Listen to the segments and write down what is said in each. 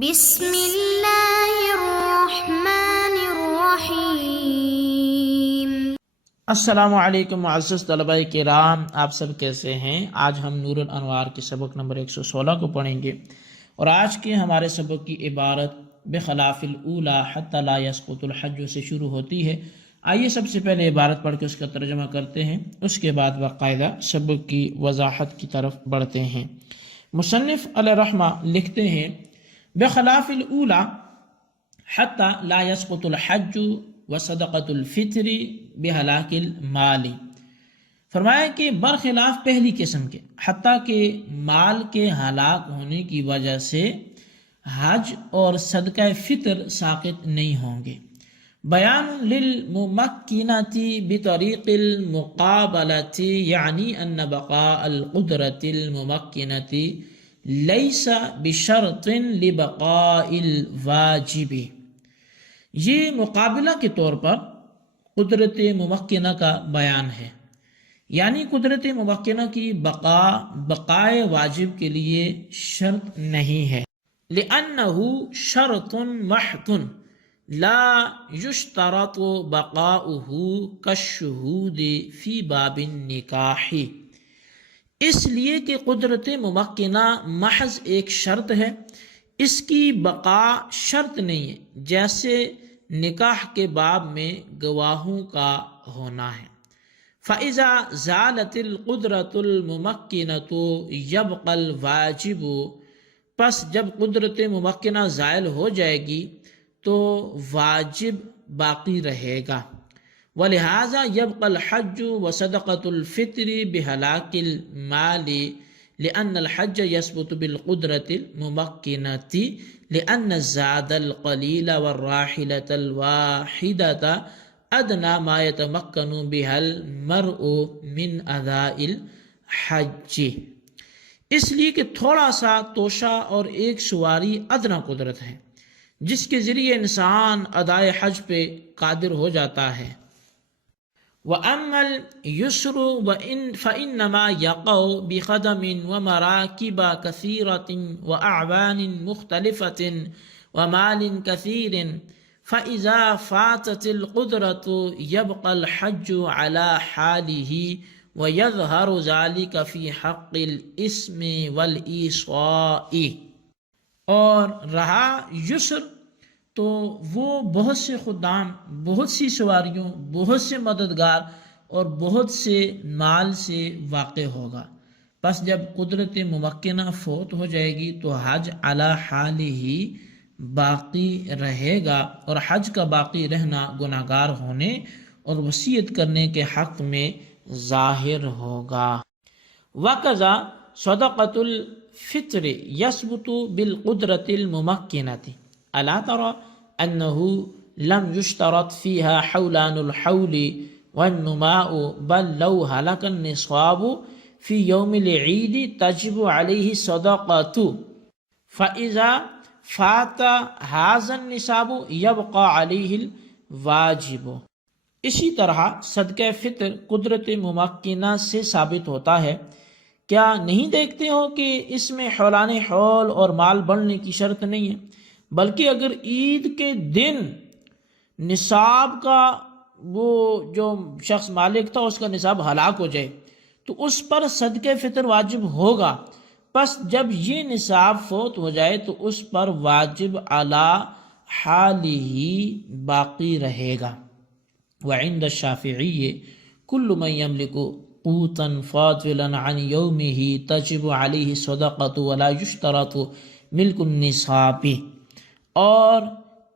بسم اللہ الرحمن الرحیم۔ السلام علیکم معزز طلباء کرام، آپ سب کیسے ہیں؟ آج ہم نور الانوار کے سبق نمبر 116 کو پڑھیں گے، اور آج کے ہمارے سبق کی عبارت بخلاف الاولی حتی لا یسقط الحج سے شروع ہوتی ہے۔ آئیے سب سے پہلے عبارت پڑھ کے اس کا ترجمہ کرتے ہیں، اس کے بعد باقاعدہ سبق کی وضاحت کی طرف بڑھتے ہیں۔ مصنف علیہ رحمہ لکھتے ہیں بخلاف الاولی حتی لا یسقط الحج وصدقۃ الفطر بہلاک المال، فرمایا کہ برخلاف پہلی قسم کے، حتیٰ کہ مال کے ہلاک ہونے کی وجہ سے حج اور صدقہ فطر ساقط نہیں ہوں گے۔ بیان للممکنۃ بطریق المقابلۃ، یعنی ان بقاء القدرۃ الممکنۃ لیس بشرط لبقاء الواجب، یہ مقابلہ کے طور پر قدرت ممکنہ کا بیان ہے، یعنی قدرت ممکنہ کی بقائے واجب کے لیے شرط نہیں ہے، لأنہ شرط محض لا یشترط بقاؤہ کالشہود فی باب النکاح، اس لیے کہ قدرت ممکنہ محض ایک شرط ہے، اس کی بقا شرط نہیں ہے، جیسے نکاح کے باب میں گواہوں کا ہونا ہے۔ فَإِذَا زَالَتِ الْقُدْرَةُ الْمُمَكِّنَةُ يَبْقَى الْوَاجِبُ، پس جب قدرت ممکنہ زائل ہو جائے گی تو واجب باقی رہے گا۔ وَلِهَذَا يَبْقَى الْحَجُّ وَصَدَقَةُ الْفِطْرِ بِهَلَاكِ الْمَالِ، لأن الحج يثبت بالقدرة الممكنة، لأن الزاد القليل والراحلة الواحدة أدنى ما يتمكن بها المرء من أداء الحج، اس لیے کہ تھوڑا سا توشہ اور ایک سواری ادنا قدرت ہے جس کے ذریعے انسان ادائے حج پہ قادر ہو جاتا ہے۔ وَأَمَّا الْيُسْرُ فَإِنَّمَا يَقَعُ بِخَدَمٍ وَمَرَاكِبَ كَثِيرَةٍ وَأَعْوَانٍ مُخْتَلِفَةٍ وَمَالٍ كَثِيرٍ، فَإِذَا فَاتَتِ الْقُدْرَةُ يَبْقَى الْحَجُّ عَلَى حَالِهِ وَيَظْهَرُ ذَلِكَ فِي حَقِّ الْإِسْمِ وَالْإِيصَاءِ، اور رہا یسر تو وہ بہت سے خدام، بہت سی سواریوں، بہت سے مددگار اور بہت سے مال سے واقع ہوگا۔ پس جب قدرت ممکنہ فوت ہو جائے گی تو حج علی حال ہی باقی رہے گا، اور حج کا باقی رہنا گناہگار ہونے اور وصیت کرنے کے حق میں ظاہر ہوگا۔ وَقَذَا صَدَقَةُ الْفِطْرِ يَثْبُتُ بِالْقُدْرَةِ الْمُمَكِّنَةِ، ألا ترى أنه لم يشترط فيها حولان الحول والنماء، بل لو هلك النصاب في يوم العيد تجب عليه الصدقة، فإذا فات هذا النصاب يبقى عليه الواجب۔ اسی طرح صدقہ فطر قدرت ممکنہ سے ثابت ہوتا ہے۔ کیا نہیں دیکھتے ہو کہ اس میں حولان حول اور مال بڑھنے کی شرط نہیں ہے، بلکہ اگر عید کے دن نصاب کا وہ جو شخص مالک تھا اس کا نصاب ہلاک ہو جائے تو اس پر صدقہ فطر واجب ہوگا، پس جب یہ نصاب فوت ہو جائے تو اس پر واجب علی حال ہی باقی رہے گا۔ وعند الشافعی کل من یملک قوتا فاضلا عن یومہ تجب علیہ صدقۃ ولا یشترط ملک النصاب، اور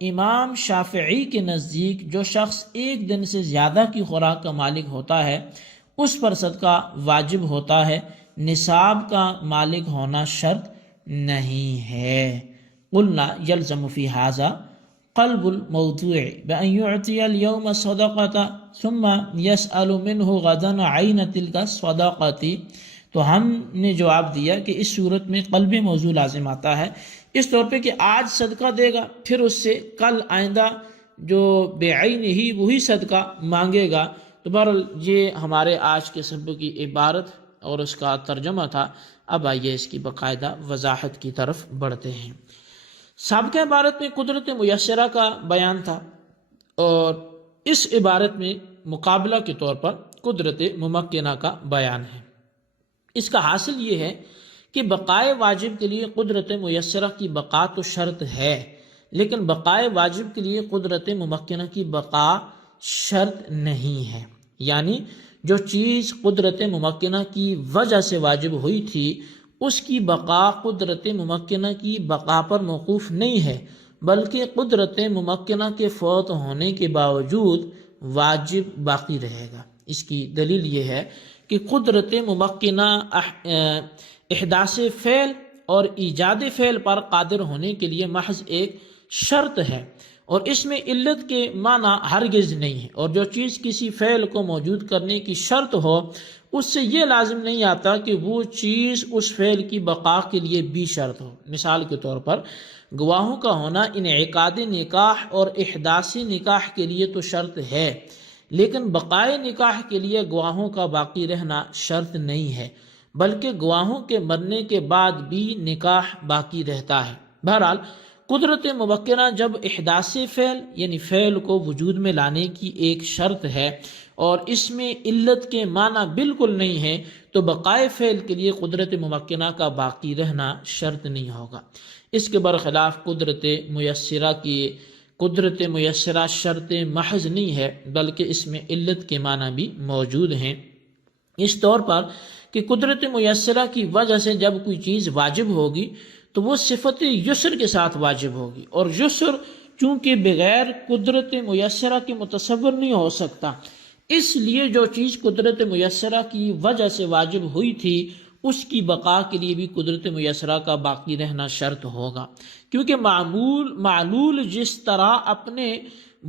امام شافعی کے نزدیک جو شخص ایک دن سے زیادہ کی خوراک کا مالک ہوتا ہے اس پر صدقہ واجب ہوتا ہے، نصاب کا مالک ہونا شرط نہیں ہے۔ قلنا یلزم فی ھذا قلب الموضوع بأن يعطي اليوم الصدقة ثم يسأل منه غدا عین تلك الصدقة، تو ہم نے جواب دیا کہ اس صورت میں قلب موضوع لازم آتا ہے، اس طور پہ کہ آج صدقہ دے گا، پھر اس سے کل آئندہ جو بعین ہی وہی صدقہ مانگے گا۔ تو بہرحال یہ ہمارے آج کے سبق کی عبارت اور اس کا ترجمہ تھا۔ اب آئیے اس کی باقاعدہ وضاحت کی طرف بڑھتے ہیں۔ سابقہ عبارت میں قدرت میسرہ کا بیان تھا، اور اس عبارت میں مقابلہ کے طور پر قدرت ممکنہ کا بیان ہے۔ اس کا حاصل یہ ہے کہ بقائے واجب کے لیے قدرت میسرہ کی بقا تو شرط ہے، لیکن بقائے واجب کے لیے قدرت ممکنہ کی بقا شرط نہیں ہے۔ یعنی جو چیز قدرت ممکنہ کی وجہ سے واجب ہوئی تھی، اس کی بقا قدرت ممکنہ کی بقا پر موقوف نہیں ہے، بلکہ قدرت ممکنہ کے فوت ہونے کے باوجود واجب باقی رہے گا۔ اس کی دلیل یہ ہے کہ قدرت ممکنہ احداث فعل اور ایجاد فعل پر قادر ہونے کے لیے محض ایک شرط ہے، اور اس میں علت کے معنی ہرگز نہیں ہے، اور جو چیز کسی فعل کو موجود کرنے کی شرط ہو، اس سے یہ لازم نہیں آتا کہ وہ چیز اس فعل کی بقا کے لیے بھی شرط ہو۔ مثال کے طور پر گواہوں کا ہونا انعقاد نکاح اور احداث نکاح کے لیے تو شرط ہے، لیکن بقائے نکاح کے لیے گواہوں کا باقی رہنا شرط نہیں ہے، بلکہ گواہوں کے مرنے کے بعد بھی نکاح باقی رہتا ہے۔ بہرحال قدرت ممکنہ جب احداث فعل یعنی فعل کو وجود میں لانے کی ایک شرط ہے اور اس میں علت کے معنی بالکل نہیں ہے، تو بقائے فعل کے لیے قدرت ممکنہ کا باقی رہنا شرط نہیں ہوگا۔ اس کے برخلاف قدرت میسرہ شرط محض نہیں ہے، بلکہ اس میں علت کے معنی بھی موجود ہیں۔ اس طور پر کہ قدرت میسرہ کی وجہ سے جب کوئی چیز واجب ہوگی تو وہ صفت یسر کے ساتھ واجب ہوگی، اور یسر چونکہ بغیر قدرت میسرہ کے متصور نہیں ہو سکتا، اس لیے جو چیز قدرت میسرہ کی وجہ سے واجب ہوئی تھی، اس کی بقا کے لیے بھی قدرت میسرہ کا باقی رہنا شرط ہوگا، کیونکہ معلول جس طرح اپنے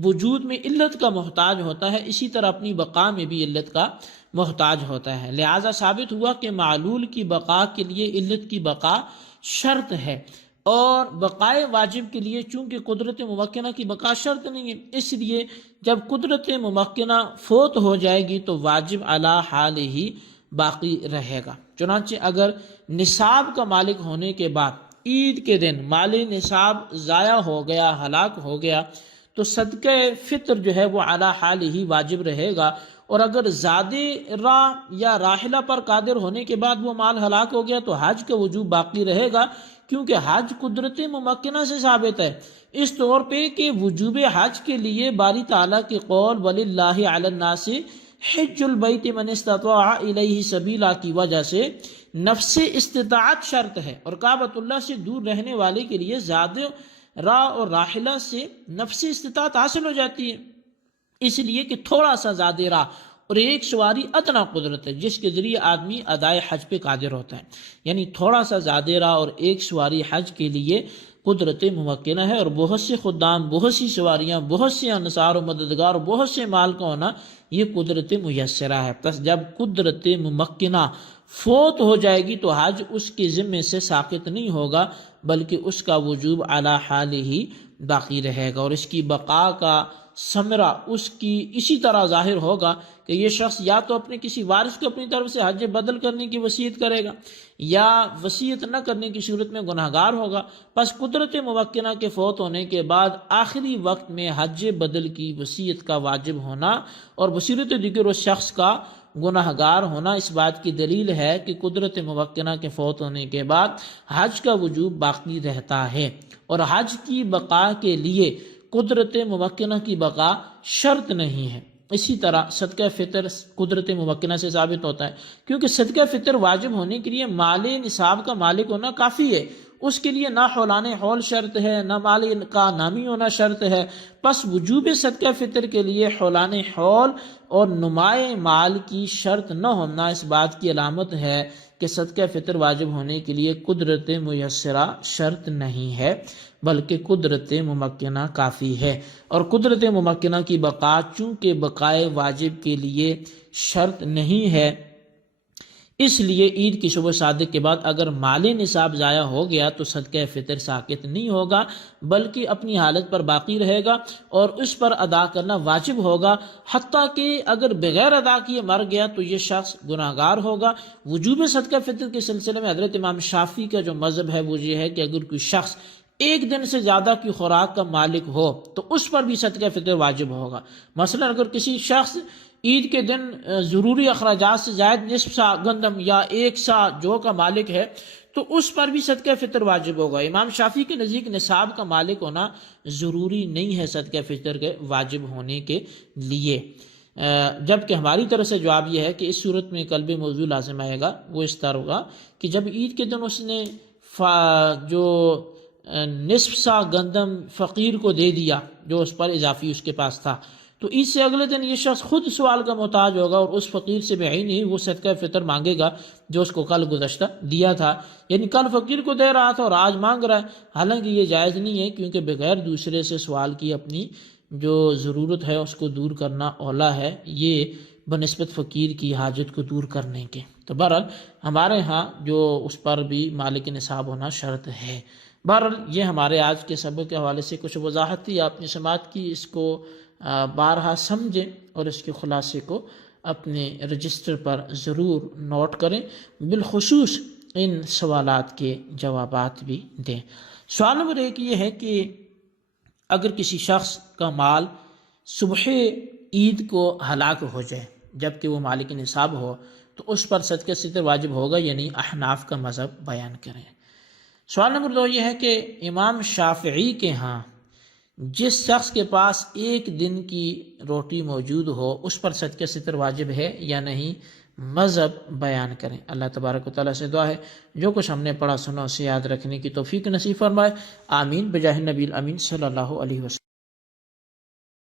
وجود میں علت کا محتاج ہوتا ہے، اسی طرح اپنی بقا میں بھی علت کا محتاج ہوتا ہے۔ لہذا ثابت ہوا کہ معلول کی بقا کے لیے علت کی بقا شرط ہے، اور بقائے واجب کے لیے چونکہ قدرت ممکنہ کی بقا شرط نہیں ہے، اس لیے جب قدرت ممکنہ فوت ہو جائے گی تو واجب علی حال ہی باقی رہے گا۔ چنانچہ اگر نصاب کا مالک ہونے کے بعد عید کے دن مال نصاب ضائع ہو گیا، ہلاک ہو گیا، تو صدقہ فطر جو ہے وہ علی حال ہی واجب رہے گا، اور اگر زادے راہ یا راحلہ پر قادر ہونے کے بعد وہ مال ہلاک ہو گیا تو حج کا وجوب باقی رہے گا، کیونکہ حج قدرت ممکنہ سے ثابت ہے، اس طور پہ کہ وجوب حج کے لیے باری تعالیٰ کے قول وَلِلَّهِ عَلَى النَّاسِ حِجُّ الْبَيْتِ مَنِ اسْتَطَاعَ إِلَيْهِ سَبِيلًا کی وجہ سے نفس استطاعت شرط ہے، اور کعبۃ اللہ سے دور رہنے والے کے لیے زاد راہ اور راحلہ سے نفس استطاعت حاصل ہو جاتی ہے، اس لیے کہ تھوڑا سا زاد راہ اور ایک سواری ادنا قدرت ہے جس کے ذریعے آدمی ادائے حج پہ قادر ہوتا ہے، یعنی تھوڑا سا زاد راہ اور ایک سواری حج کے لیے قدرت ممکنہ ہے، اور بہت سے خدام، بہت سی سواریاں، بہت سے انصار و مددگار، بہت سے مال کا ہونا، یہ قدرت میسرہ ہے۔ پس جب قدرت ممکنہ فوت ہو جائے گی تو حج اس کے ذمے سے ساقط نہیں ہوگا، بلکہ اس کا وجوب علی حال ہی باقی رہے گا، اور اس کی بقا کا ثمرہ اس کی اسی طرح ظاہر ہوگا کہ یہ شخص یا تو اپنے کسی وارث کو اپنی طرف سے حج بدل کرنے کی وصیت کرے گا، یا وصیت نہ کرنے کی صورت میں گناہگار ہوگا۔ پس قدرت ممکنہ کے فوت ہونے کے بعد آخری وقت میں حج بدل کی وصیت کا واجب ہونا اور بصیرت دیگر اس شخص کا گناہگار ہونا اس بات کی دلیل ہے کہ قدرت ممکنہ کے فوت ہونے کے بعد حج کا وجوب باقی رہتا ہے، اور حج کی بقا کے لیے قدرت ممکنہ کی بقا شرط نہیں ہے۔ اسی طرح صدقہ فطر قدرت ممکنہ سے ثابت ہوتا ہے، کیونکہ صدقہ فطر واجب ہونے کے لیے مال نصاب کا مالک ہونا کافی ہے، اس کے لیے نہ حولان حول شرط ہے، نہ مال کا نامی ہونا شرط ہے۔ پس وجوب صدقہ فطر کے لیے حولان حول اور نمائے مال کی شرط نہ ہونا اس بات کی علامت ہے کہ صدقہ فطر واجب ہونے کے لیے قدرت میسرہ شرط نہیں ہے، بلکہ قدرت ممکنہ کافی ہے، اور قدرت ممکنہ کی بقا چونکہ بقائے واجب کے لیے شرط نہیں ہے، اس لیے عید کی صبح صادق کے بعد اگر مال نصاب ضائع ہو گیا تو صدقہ فطر ساقط نہیں ہوگا، بلکہ اپنی حالت پر باقی رہے گا اور اس پر ادا کرنا واجب ہوگا، حتیٰ کہ اگر بغیر ادا کیے مر گیا تو یہ شخص گناہگار ہوگا۔ وجوب صدقہ فطر کے سلسلے میں حضرت امام شافعی کا جو مذہب ہے وہ یہ ہے کہ اگر کوئی شخص ایک دن سے زیادہ کی خوراک کا مالک ہو تو اس پر بھی صدقہ فطر واجب ہوگا۔ مثلا اگر کسی شخص عید کے دن ضروری اخراجات سے زائد نصف سا گندم یا 1 سا جو کا مالک ہے تو اس پر بھی صدقہ فطر واجب ہوگا۔ امام شافعی کے نزدیک نصاب کا مالک ہونا ضروری نہیں ہے صدقہ فطر کے واجب ہونے کے لیے، جبکہ ہماری طرف سے جواب یہ ہے کہ اس صورت میں قلب موضوع لازم آئے گا، وہ اس طرح ہوگا کہ جب عید کے دن اس نے جو نصف سا گندم فقیر کو دے دیا جو اس پر اضافی اس کے پاس تھا، تو عید سے اگلے دن یہ شخص خود سوال کا محتاج ہوگا اور اس فقیر سے بعینی وہ صدقہ فطر مانگے گا جو اس کو کل گزشتہ دیا تھا، یعنی کل فقیر کو دے رہا تھا اور آج مانگ رہا ہے۔ حالانکہ یہ جائز نہیں ہے، کیونکہ بغیر دوسرے سے سوال کی اپنی جو ضرورت ہے اس کو دور کرنا اولا ہے، یہ بنسبت فقیر کی حاجت کو دور کرنے کے۔ تو بہرحال ہمارے ہاں جو اس پر بھی مالک نصاب ہونا شرط ہے۔ بہرحال یہ ہمارے آج کے سبق کے حوالے سے کچھ وضاحت تھی، آپ نے سماعت کی، اس کو بارہا سمجھیں اور اس کے خلاصے کو اپنے رجسٹر پر ضرور نوٹ کریں، بالخصوص ان سوالات کے جوابات بھی دیں۔ سوال نمبر 1 یہ ہے کہ اگر کسی شخص کا مال صبح عید کو ہلاک ہو جائے جبکہ وہ مالک نصاب ہو تو اس پر صدقہ فطر واجب ہوگا، یعنی احناف کا مذہب بیان کریں۔ سوال نمبر 2 یہ ہے کہ امام شافعی کے ہاں جس شخص کے پاس ایک دن کی روٹی موجود ہو اس پر صدقہ فطر واجب ہے یا نہیں، مذہب بیان کریں۔ اللہ تبارک و تعالیٰ سے دعا ہے جو کچھ ہم نے پڑھا سنا اسے یاد رکھنے کی توفیق نصیب فرمائے، آمین بجاہ نبی الامین صلی اللہ علیہ وسلم۔